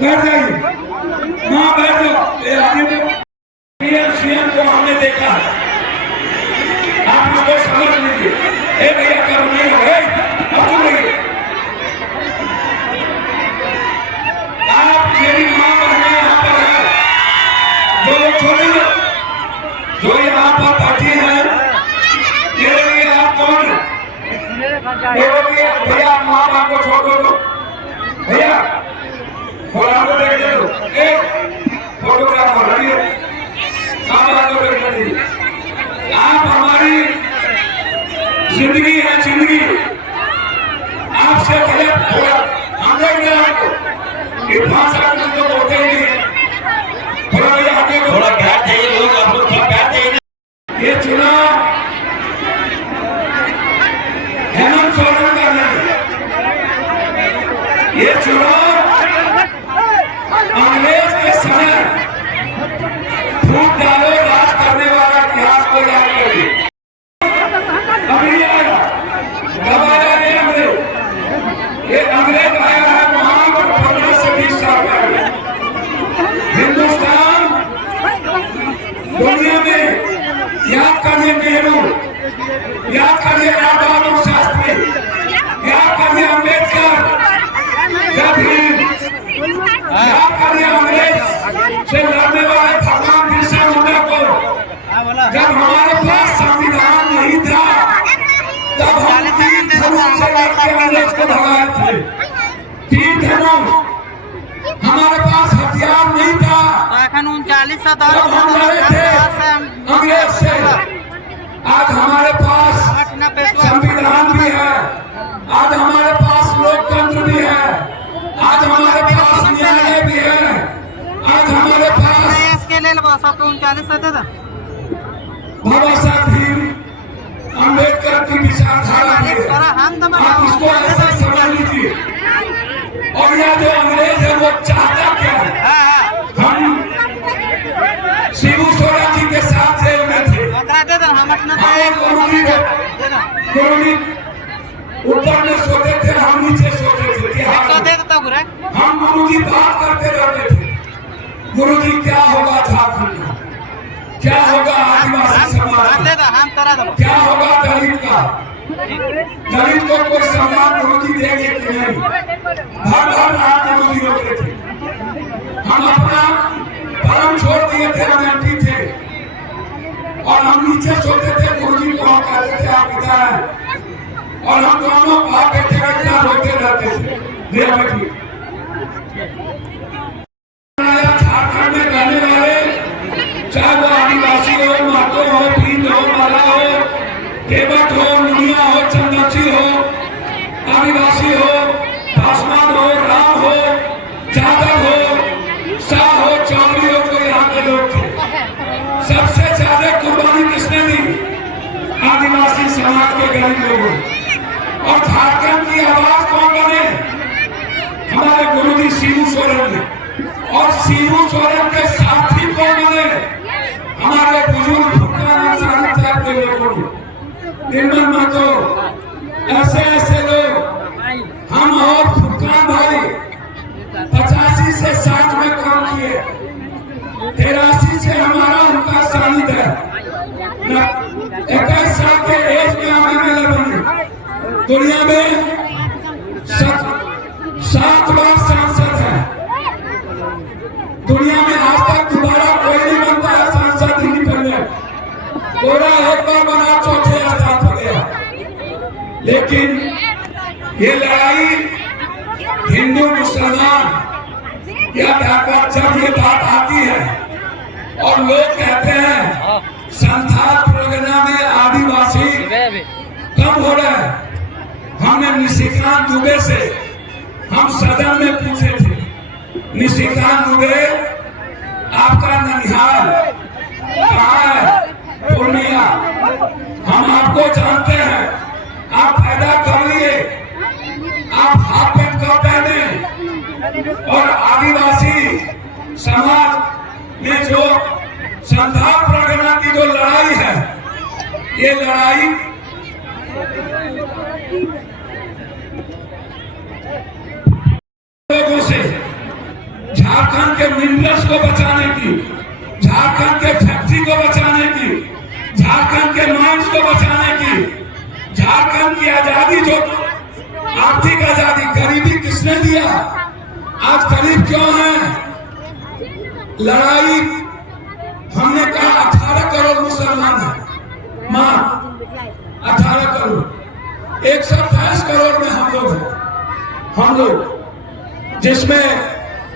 बैठ जाइए, वहाँ बैठ जाओ। सीएम को हमने देखा, आप उसको समझ लीजिए। भैया करो नहीं हो, आप मेरी माँ बहने यहाँ पर है, जो लोग छोड़ेंगे, जो यहाँ पर बैठी है, मेरे लिए आप कौन है? मेरे लिए भैया माँ बाप को छोड़ दो, भैया फोटो देख लो, एक फोटोग्राफर हटिए, आप हमारी जिंदगी है, जिंदगी आपसे भैया थोड़ा हम लोग ये भाषा तो होते ही नहीं, थोड़ा भैया आगे थोड़ा बैठ जाइए, लोग आप लोग बैठ जाइए। ये चुनाव हेमंत सोरेन का नहीं, ये चुनाव अंग्रेज के समय फूट डालो राज करने वाला इतिहास को याद करिए। अभी आएगा कब आया ये अंग्रेज आया है वहां पर 15 से 20 साल पहले। हिंदुस्तान दुनिया में याद करिए नेहरू, याद करिए लाल बहादुर शास्त्री, याद करिए अम्बेडकर, याद करिए अंग्रेज से लड़ने वाले भगवान बिरसा मुंडा को। जब हमारे पास संविधान नहीं था तब हम तीन धनुष से लड़के अंग्रेज को भगाए थे। तीन धनुष, हमारे पास हथियार नहीं था तब हम लड़े थे अंग्रेज से। आज हमारे पास संविधान भी है, आज हमारे पास लोकतंत्र भी है, आज हमारे पास न्यायालय भी है, आज हमारे पास बाबा साहब भीम अम्बेडकर की विचारधारा है। आप इसको ऐसा समझ लीजिए। और यह जो अंग्रेज है वो चाहता क्या है? हम शिबू सोरेन जी के साथ जेल में थे, गुरुजी ऊपर में सोते थे, हम नीचे सोते थे। हम गुरुजी बात करते रहते थे, गुरुजी क्या होगा झारखंड का, क्या होगा आदिवासी समाज का, क्या होगा दलित का, दलित को कोई सम्मान गुरुजी देंगे कि नहीं? भर रात गुरुजी रोते थे। हम अपना परम छोड़ दिए थे, हम एमपी थे और हम नीचे सोते थे, गुरुजी को हम कहते थे आप इधर हैं, और हम दोनों बाप बेटे बेटियां रोते रहते थे। झारखंड में रहने वाले, चाहे वो आदिवासी हो, महतो हो, भील हो, माला हो, देवत हो, मुनिया हो, चंदची हो, आदिवासी हो, पासवान हो, राम हो, जादव हो, शाह हो, चौधरी हो, तो यहाँ के लोग थे। सबसे ज्यादा कुर्बानी किसने दी? आदिवासी समाज के गरीब लोगों। और झारखंड की आवाज कौन बने? हमारे गुरुजी शिबू सोरेन ने। और शिबू सोरेन के साथी कौन बने? हमारे बुजुर्ग फुटकान साहब के लोगों ने, निर्मल महतो, ऐसे ऐसे लोग। हम और फुटकान भाई 85 से 60 में काम किए, 83 से हमारा उनका सानिध्य है। 21 साल के एज में हम एमएलए बने। दुनिया में 7 बार सांसद है। दुनिया में आज तक दोबारा कोई नहीं बनता है सांसद इंडिपेंडेंट। गोरा एक बार बना, चौथे आजाद हो गया। लेकिन ये लड़ाई हिंदू मुसलमान या जब ये बात आती है और लोग कहते हैं संथाल परगना में आदिवासी कम हो रहे हैं, हमने निशिकांत दुबे से हम सदन में पूछे थे, निशिकांत दुबे आपका ननिहाल कहाँ है? पूर्णिया। हम आपको जानते हैं, आप फायदा कर लिए, आप हाफ पैंट का पहने और आदिवासी समाज में जो संथाल परगना की जो लड़ाई है, ये लड़ाई लोगों से झारखंड के मिनरल्स को बचाने की, झारखंड के फैक्ट्री को बचाने की, झारखंड के माइंस को बचाने की, झारखंड की आजादी, जो आर्थिक आजादी, गरीबी किसने दिया? आज गरीब क्यों है? लड़ाई हमने कहा 18 करोड़ मुसलमान है, मां 18 करोड़, 128 करोड़ में हम लोग हैं, हम लोग, जिसमें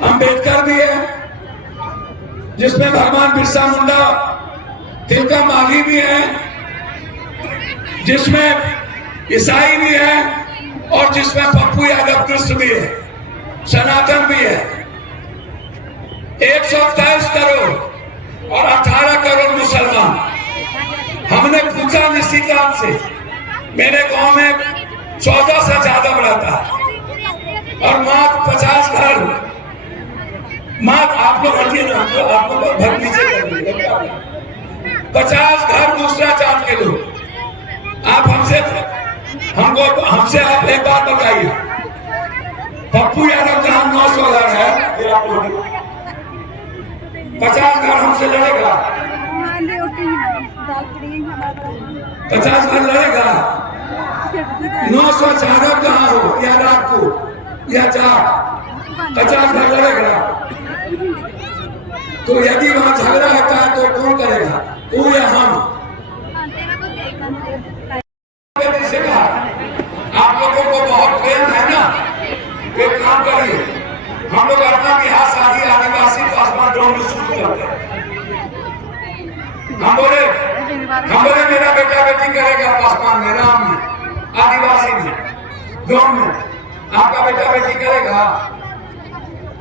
अंबेडकर भी है, जिसमें भगवान बिरसा मुंडा तिलका मांझी भी है, जिसमें ईसाई भी है और जिसमें पप्पू यादव कृष्ण भी है, सनातन भी है। 123 करोड़ और 18 करोड़ मुसलमान। हमने पूछा निशिकांत से, मेरे गांव में 14 से ज्यादा रहता है और मात्र 50 घर, मात्र आप लोग हटिए ना, आप लोग घर नीचे कर दीजिए, 50 घर दूसरा जात के लोग। आप हमसे आप एक बात बताइए, पप्पू यादव जहां 900 घर है, 50 घर हमसे लड़ेगा? 50 घर लड़ेगा? 900 यादव कहाँ हो, या राजपूत या जाट, 50 घर लड़ेगा? तो यदि वहां झगड़ा होता है तो कौन करेगा, तू या हम? आप लोगों को बहुत प्रेम है ना, एक काम करिए, हम लोग अपना बिहार शादी आदिवासी पासवान ग्राउंड में शुरू करते हैं। हम बोले मेरा बेटा बेटी करेगा पासवान में, राम में, आदिवासी में, ग्राउंड में, आपका बेटा बेटी करेगा?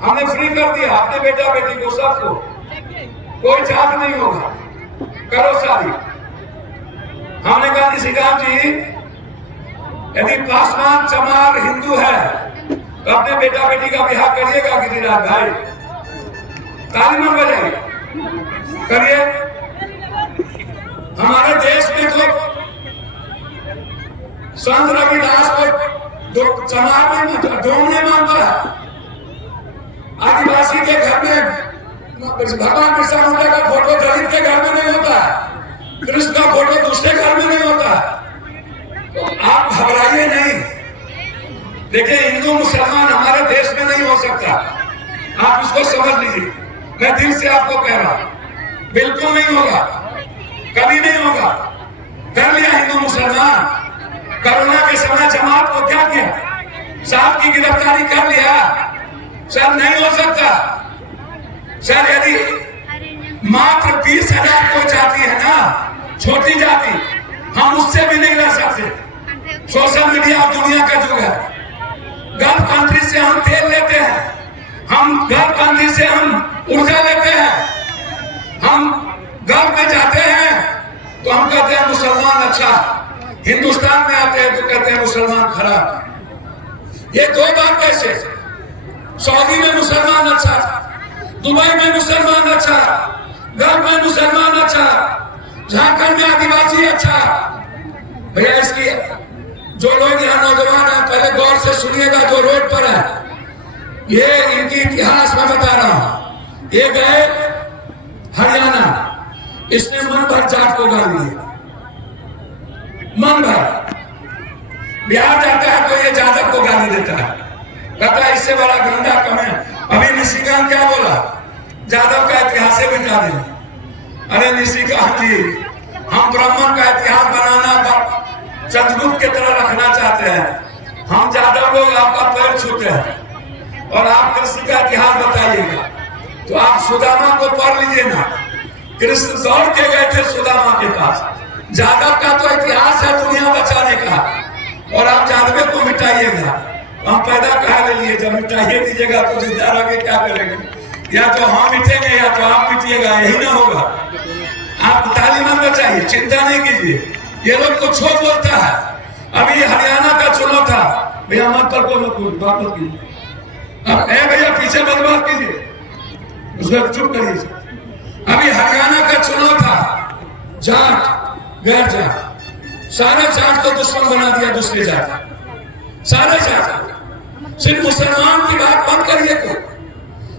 हमने फ्री कर दिया अपने बेटा बेटी को, सबको, कोई जात नहीं होगा, करो शादी। हमने कहा निशिकांत जी, यदि पासवान चमार हिंदू है तो अपने बेटा बेटी का ब्याह करिएगा गिरिराज भाई? ताली मार बजाइए, करिए। हमारे देश में तो संत रविदास को चमार नहीं मानता है, आदिवासी के घर में भगवान बिरसा मुंडा का फोटो दलित के घर में नहीं होता है, कृष्ण का फोटो दूसरे घर में नहीं होता है। तो आप घबराइए नहीं, देखिए हिंदू मुसलमान हमारे देश में नहीं हो सकता, आप इसको समझ लीजिए। मैं दिल से आपको कह रहा हूं, बिल्कुल नहीं होगा, कभी नहीं होगा। कर लिया हिंदू मुसलमान, कोरोना के समय जमात को क्या किया, साहब की गिरफ्तारी कर लिया। सर नहीं हो सकता सर, यदि मात्र 20,000 कोई जाति है ना, छोटी जाति, हम उससे भी नहीं लड़ सकते। सोशल मीडिया दुनिया का युग है, गल्फ कंट्री से हम तेल लेते हैं, हम गल्फ कंट्री से हम ऊर्जा लेते हैं, हम गल्फ में जाते हैं तो हम कहते हैं मुसलमान अच्छा, हिंदुस्तान में आते हैं तो कहते हैं मुसलमान खराब। ये दो बात कैसे? सऊदी में मुसलमान अच्छा, दुबई में मुसलमान अच्छा, गल्फ में मुसलमान अच्छा, झारखंड में आदिवासी अच्छा। भैया इसकी जो लोग यहाँ नौजवान हैं पहले गौर से सुनिएगा, जो रोड पर है, ये इनकी इतिहास में बता रहा हूं। ये गए हरियाणा, इसने मन भर जाट को गाली दिया, मन भर। बिहार जाता है तो ये जादव को गाली देता है, कहता है इससे बड़ा गंदा कम है। अभी निशिकांत क्या बोला, जादव का इतिहास मिटा देना। अरे निशिकांत जी, हम ब्राह्मण का इतिहास बनाना चंद्रगुप्त की तरह रखना चाहते हैं, हम जादव लोग आपका पैर छूते हैं और आप कृष्ण का इतिहास बताइएगा तो आप सुदामा को पढ़ लीजिए ना। कृष्ण दौड़ के गए थे सुदामा के पास, जादव का तो इतिहास है दुनिया बचाने का और आप जादवे को मिटाइएगा। हम पैदा कहा ले लिए, जब मिटाइए दीजिएगा तो जिंदा रह के क्या करेंगे? या तो हम मिटेंगे या तो आप मिटिएगा, यही ना होगा। आप ताली मत बचाइए, चिंता नहीं कीजिए। ये लोग कुछ छो बोलता है। अभी हरियाणा का चुनाव था, भैया मत पर को मत बात मत कीजिए। अब भैया पीछे मत बात कीजिए, उसको चुप करिए। अभी हरियाणा का चुनाव था, जाट गैर जाट, सारे जाट को दुश्मन बना दिया, दूसरे जाट सारे जाट। सिर्फ मुसलमान की बात बंद करिए को।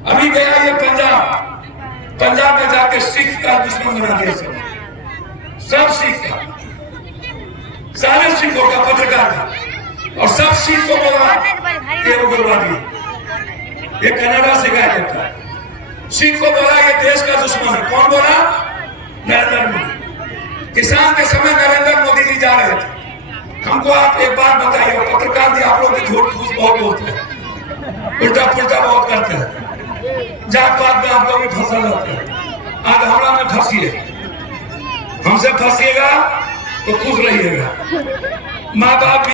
अभी गया ये पंजाब में जाके सिख का दुश्मन बना दिया, सब सिख का, सारे सिखों का पत्रकार था, और सब सिख को बोला ये उग्रवादी, ये कनाडा से गया होता है। सिख को बोला ये देश का दुश्मन है। कौन बोला? नरेंद्र मोदी। किसान के समय नरेंद्र मोदी जी जा रहे थे। हमको आप एक बात बताइए, पत्रकार भी आप लोग झूठ फूस बहुत बोलते हैं, उल्टा पुल्टा बहुत करते हैं, जात पात में आप लोग भी फंसा जाते हैं। आज हमरा में फंसिए, हमसे फंसिएगा तो खुश रहिएगा। माँ बाप